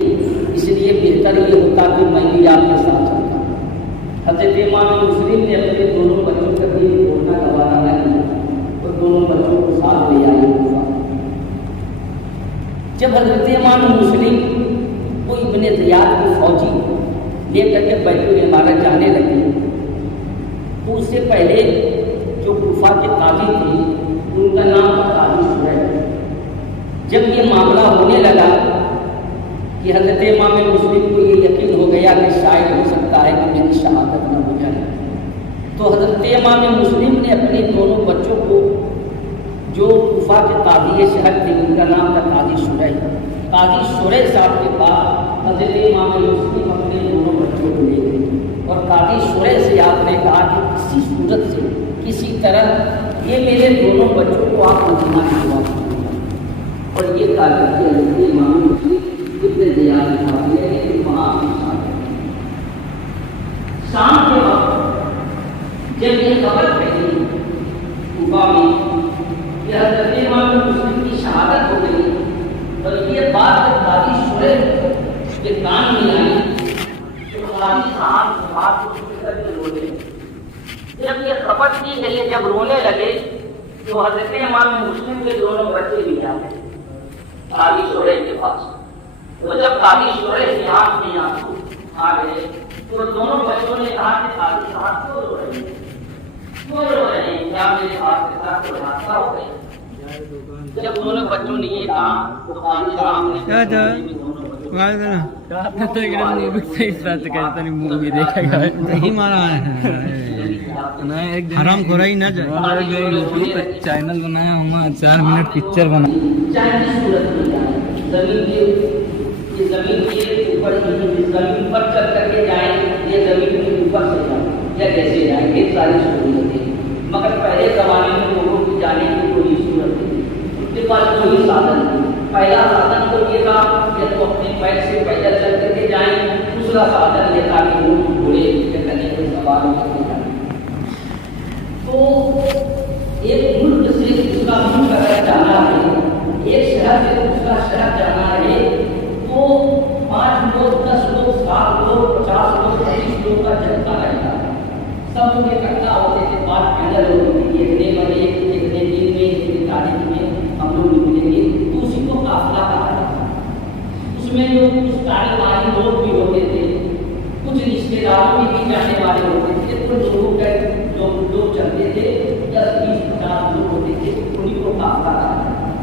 इसलिए बेहतर ये होता कि मैं भी आपके साथ चलता। हज़रत इमाम मुस्लिम ने अपने दोनों बच्चों का भी रोकना गवारा न किया और दोनों बच्चों को साथ ले आए। जब हज़रत इमाम मुस्लिम को इब्ने ज़ियाद की फौजी लेकर के बैतुल इमारत जाने लगे तो उससे पहले जो कुफा के काजी थे उनका नाम था काजी शुरैह। जब ये मामला होने लगा कि हज़रत इमाम मुस्लिम को ये यकीन हो गया कि शायद हो सकता है कि मेरी शहादत न हो जाए, तो हज़रत इमाम मुस्लिम ने अपने दोनों बच्चों को, जो कुफा के काजी शहर थे उनका नाम था काजी शुरैह, काजी शुरैह साहब के पास हज़रत इमाम मुस्लिम अपने दोनों बच्चों को ले गए और काजी शुरैह से आपने कहा कि किसी सूरत से किसी तरह ये मेरे दोनों बच्चों को आप मदीना भिजवा दीजिए। और ये काजी हज़रत इमाम मुस्लिम इब्ने ज़ियाद के वहाँ शाम के वक्त जब ये खबर फैली कुफा में कि हज़रत इमाम मुस्लिम की शहादत हो गई और ये बात जब काजी शुरैह के कान में आई तो काजी साहब बात को सुनकर के रोने लगे। जब ये खबर दी गई, जब रोने लगे तो हज़रत इमाम मुस्लिम के दोनों बच्चे भी आ गए काजी शुरैह के पास। तो जब काजी शुरैह की आंख में आंसू आ गए तो दोनों बच्चों ने कहा कि काजी साहब क्यों रो रहे हैं, क्यों रो रहे हैं, क्या मेरे आपके साथ कोई हादसा हो गया? जब दोनों बच्चों ने ये कहा तो काजी साहब ने मूवी देखेगा नहीं मारा है हराम खोरा ही ना जाए। यूट्यूब पर चैनल बनाया हुआ 4 मिनट पिक्चर बना जमीन के ऊपर जमीन पर चल करके जाए या जमीन के ऊपर से जाए या कैसे जाए, ये सारी सहूलतें। मगर पहले जमाने में लोगों की जाने की कोई सूरत नहीं, उनके पास कोई साधन नहीं। पहला साधन तो ये था कि तो अपने पैर से पैदल चल करके जाए, दूसरा साधन ये था कि वो घोड़े या गले पर सवार होकर जाए। तो एक मुल्क से दूसरा मुल्क अगर जाना है, एक शहर से दूसरा शहर जाना है तो 5 लोग, 10 लोग, 7 लोग, 50 लोग, 30 लोग का जत्था रहता है। सब लोग इकट्ठा होते थे, बात पैदल होती थी, इतने बजे इतने दिन में इतनी तारीख में हम लोग निकलेंगे, तो उसी को काफिला कहा जाता है। उसमें जो कुछ कारोबारी लोग भी होते थे, कुछ रिश्तेदारों में भी जाने वाले होते थे, तो लोगों का लोग चलते थे, 10, 20, 50 लोग होते थे, उन्हीं को काफिला कहा जाता है।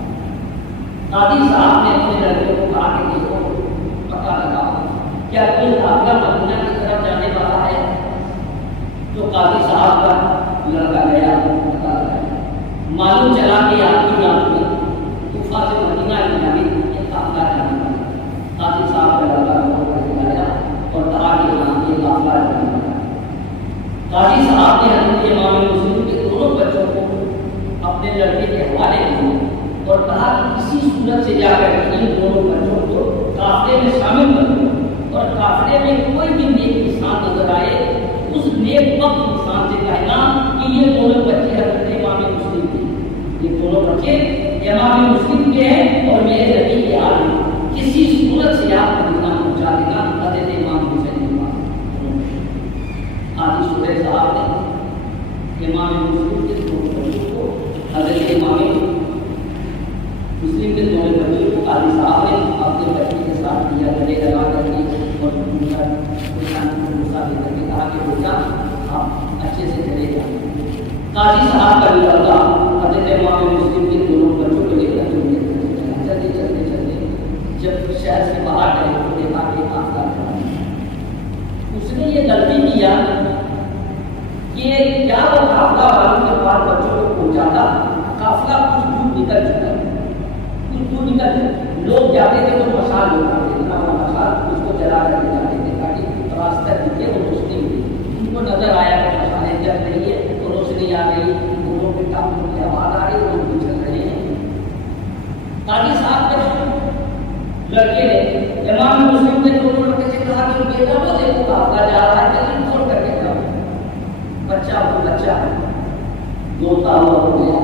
काजी साहब ने अपने लड़के को कहा कि देखो पता लगाओ क्या कोई काफिला मदीना की तरफ जाने वाला है। तो काजी साहब का लड़का गया, पता लगाया, मालूम चला कि आपकी रात में कुफा से मदीना की जाने एक काफिला जाने वाला। काजी साहब का लड़का गया और कहा कि हाँ ये काफिला जाने वाला। काजी साहब ने हज़रत इमाम मुस्लिम के दोनों बच्चों को अपने लड़के के हवाले किए और कहा कि किसी सूरत से जाकर इन दोनों बच्चों को काफिले में शामिल कर दो और काफिले में कोई भी नेक इंसान नजर आए, उस नेक वक्त इंसान से कहना कि ये दोनों बच्चे हज़रत इमाम मुस्लिम के, ये दोनों बच्चे इमाम मुस्लिम के हैं और मेरे नबी के आल हैं, किसी सूरत से आप मदीना पहुंचा देना हज़रत इमाम हुसैन के पास। काजी शुरैह साहब ने इमाम मुस्लिम के दोनों बच्चों को हज़रत इमाम मुस्लिम के दोनों बच्चों को काजी साहब ने अपने बच्चे के साथ दिया, गले लगा करके और उनका गुस्सा देकर के कहा कि बेटा आप अच्छे से चले जाए। काजी साहब का लड़का हज़रत इमाम मुस्लिम के दोनों बच्चों को लेकर चलते चलते चलते जब शहर से बाहर गए तो देखा कि काफिला, उसने ये गलती किया कि क्या वो काफिला वालों के पास बच्चों को पहुंचाता, काफिला कुछ दूर निकल चुका, लोग जाते थे तो मसाल होते थे, मसाल उसको जला करके जाते थे ताकि रास्ता दिखे वो रोशनी मिले। उनको नजर आया कि मसालें जल रही है तो रोशनी आ गई, घोड़ों के टापों की आवाज आ रही, लोग भी चल रहे हैं। काजी साहब के लड़के ने इमाम मुस्लिम के दोनों लड़के से कहा कि बेटा वो देखो काफिला जा रहा है, जल्दी छोड़ करके जाओ। बच्चा वो बच्चा दौड़ता हुआ हो गया,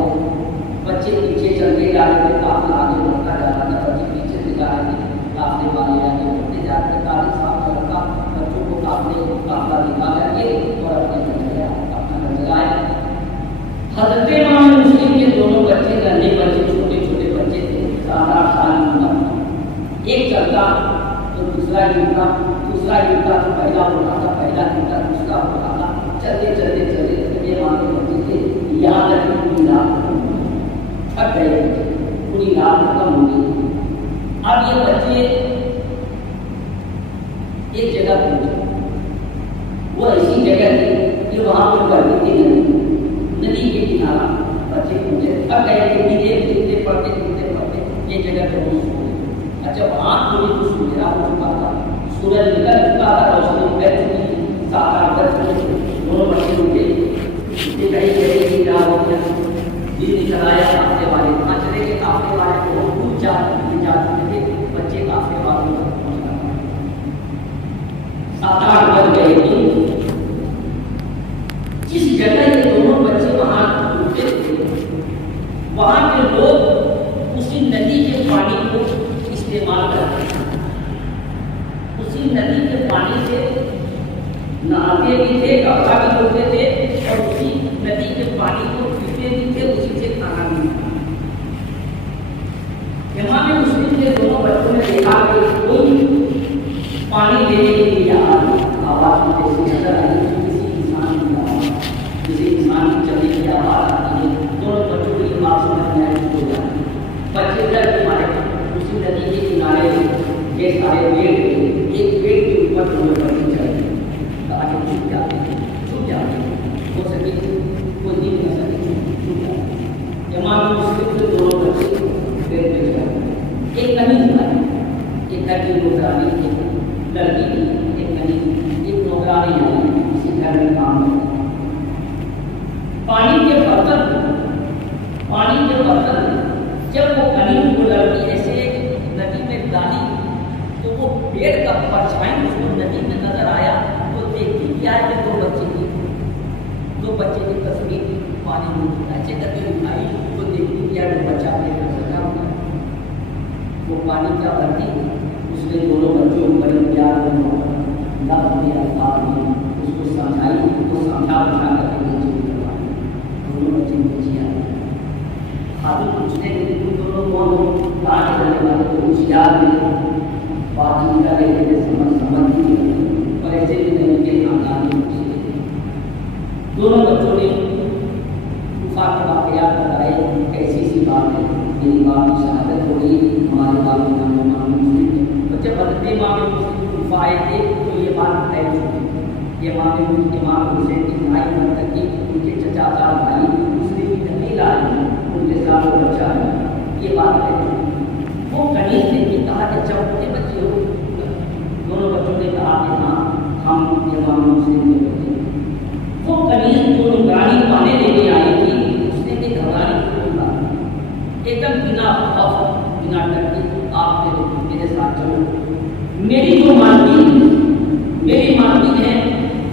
बच्चे पीछे चलते जा रहे थे, काफिला आगे बढ़ता जा रहा था, बच्चे पीछे से जा रहे थे, काफिले वाले आगे सामने काफला दिखा करके और अपने घर गया, अपना घर जगाया। हजरत इमाम मुस्लिम के दोनों बच्चे, नन्हे बच्चे, छोटे छोटे बच्चे थे, 7-8 साल की उम्र। एक चलता तो दूसरा गिरता, दूसरा गिरता तो पहला उठाता, पहला गिरता दूसरा उठाता, चलते चलते चलते चलते वहाँ के बच्चे थे, यहाँ तक कि पूरी रात थक गए, पूरी रात खत्म हो गई। अब ये बच्चे एक जगह पहुंचे, वो ऐसी जगह थी कि वहां पर बहती थी नदी के किनारा। बच्चे पहुंचे, थक गए थे, नीचे पढ़ते ये जगह पर वो सो गए। अच्छा, आँख खोली तो सूर्य हो चुका था, सूरज निकल चुका था, रोशनी फैल चुकी थी। 7-8 बजे दोनों बच्चे उठे, कहीं क्या हो गया, दिन निकल आया। काफले वाले कहाँ चले गए, काफले वाले को दूर जा चुके थे, बच्चे काफले वालों तक पहुंचना था। 7-8 बज गए थे। जिस जगह ये दोनों बच्चे वहां रुके थे, वहां के लोग उसी नदी के पानी को इस्तेमाल करते थे, उसी नदी के पानी से नहाते भी थे, कपड़ा भी धोते थे और उसी नदी के पानी को पीते भी थे, उसी से खाना भी खाते। इमाम मुस्लिम के दोनों बच्चों ने देखा कि कोई पानी लेने के लिए आवाज जैसी नजर आई, किसी इंसान की आवाज, किसी इंसान की चलने की आवाज आती है। दोनों बच्चों को ये बात समझ में आई, हो जाती बच्चे डर के मारे उसी नदी के किनारे ये सारे पेड़ थे, एक पेड़ के ऊपर दोनों बच्चे चढ़ गए, आगे छुप जाते हो सके कोई दिन न सके छुप जाते। इमाम मुस्लिम के दोनों बच्चे पेड़ पे चढ़, एक कनीज आई, एक घर की नौकरानी, एक लड़की थी, एक कनीज, एक नौकरानी आई, इसी घर में काम करती। पानी के बर्तन जब वो कनीज को लड़की ऐसे नदी में डाली तो वो पेड़ का परछाई उसको नदी में नजर आया। तो देखती क्या है कि दो बच्चे की तस्वीर पानी में ऐसे करके उठाई तो देखती क्या वो बच्चा पेड़ में सजा हुआ, वो पानी का भरती। उसने दोनों बच्चों को बड़े प्यार उसको समझाई, उसको समझा बुझा करके दोनों बच्चे बचिया खाली पूछने के दोनों को बात करने वाले को होशियार भी बातचीत कर रहे थे, समझ और ऐसे भी नहीं के खानदान दोनों बच्चों ने तूफा के वाकयात बताए। कैसी सी बात है, मेरी बाप की शहादत हो गई, हमारे बाप का नाम मुस्लिम। तो जब हज़रत इमाम मुस्लिम तूफा आए थे तो ये बात तय थी। इमाम हुसैन की भाई बन करके उनके चचा चार भाई दूसरे की तमील आए, उनके साथ वो बच्चा है, ये बात तय थी। वो कनीज ने भी कहा कि जब उनके बच्चे हो, दोनों बच्चों ने कहा कि हाँ हम इमाम मुस्लिम के बच्चे। वो कनीज जो नौकरानी पाने लेके आई थी, उसने भी घबराने की कोई बात नहीं, एकदम बिना खौफ बिना डर के आप मेरे साथ चलो। मेरी जो मालकिन है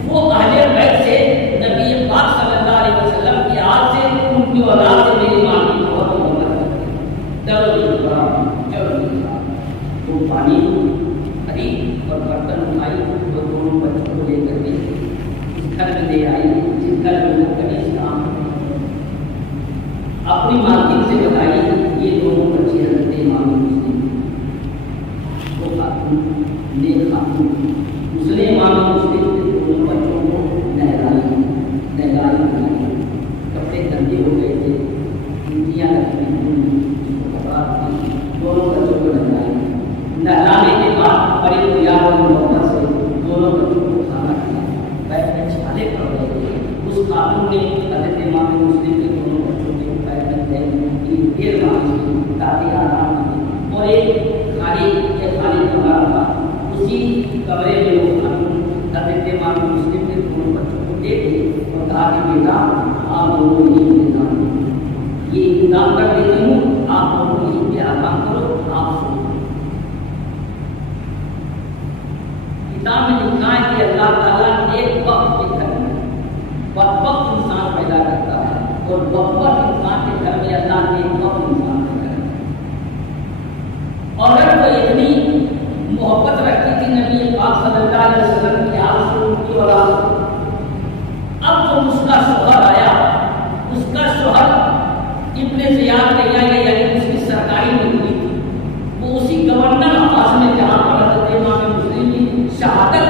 वो अहले बैत से नबी पाक सल्लल्लाहु अलैहि वसल्लम की आल से, उनकी औलाद से मेरी मालकिन बहुत मोहब्बत करती है। चलो वो पानी हरी और बर्तन उठाई और दोनों बच्चों को लेकर के घर में ले आई, जिस घर में वो कनीज काम अपनी मालकिन से बताई ये दोनों बच्चे हज़रत इमाम मुस्लिम। वो खातून नेक खातून, उसने इमाम मुस्लिम के दोनों बच्चों को नहलाई, कपड़े गंदे हो गए थे, जूतियाँ लगी कपड़ा थी, दोनों बच्चों को नहलाने के बाद बड़े प्यार और मोहब्बत से दोनों बच्चों को खाना खिलाया। पैर में छाले पड़ रहे थे, उस खातून ने हज़रत इमाम मुस्लिम के दोनों बच्चों के पैर में देर मांगी ताकि आराम मिले और एक खाली कमरा था, उसी कमरे में वो खातून हज़रत इमाम मुस्लिम के दोनों बच्चों को दे दी और कहा कि बेटा आप दोनों ये इंतजाम कर देती हूँ, आप दोनों यहीं पे आराम करो, आप सो। किताब में लिखा है कि अल्लाह ताला एक वक्त के घर में वक्त इंसान पैदा करता है और वक्त इंसान के घर में अल्लाह ने एक वक्त इंसान पैदा करता है। औरत को इतनी मोहब्बत रखती थी नबी पाक सल्लल्लाहु अलैहि वसल्लम की आल से, इब्ने ज़ियाद तैयारी यानी उसकी सरकारी नौकरी थी, वो उसी गवर्नर हाउस में जहाँ पढ़ा था इमाम मुस्लिम की शहादत